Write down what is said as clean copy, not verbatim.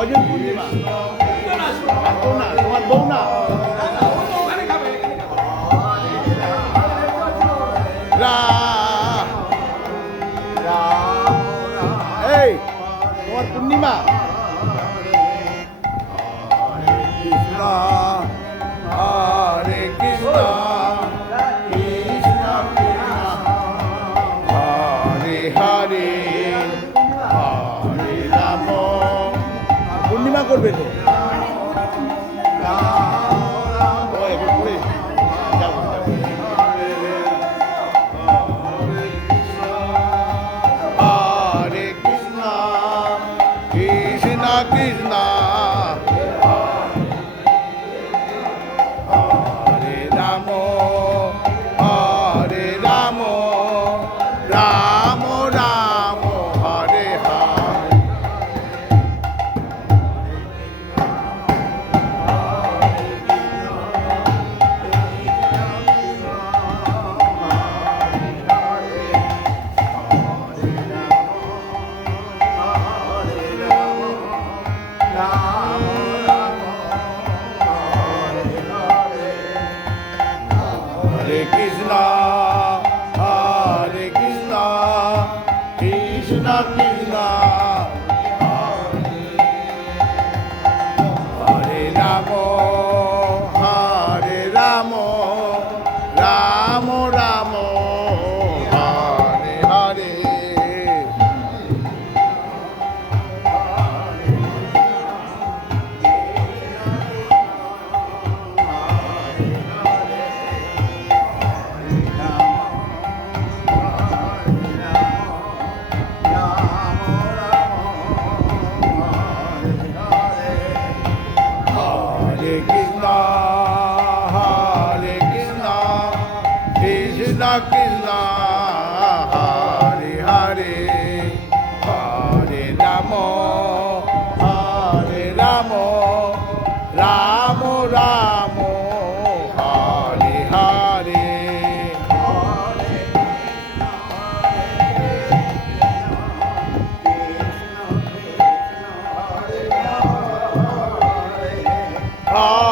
কয়জন পূর্ণিমা? এত না, তোমার বউ না? এই তোমার পূর্ণিমা কৃষ্ণ হরে কৃষ্ণ কৃষ্ণ হরে হরে হরে রাম। পূর্ণিমা করবে তো কৃষ্ণ হরে রাম হরে Ram Ram Ram Hare Hare. Hare Krishna, Hare Krishna, Krishna Krishna, Hare Ramo, Hare Ramo, Ramo Ramo, Hare Hare. Hare Krishna, Hare Krishna, Krishna Krishna, Hare Hare, Hare Ramo, Hare Ramo, Ramo Ramo, Hare Hare. Hare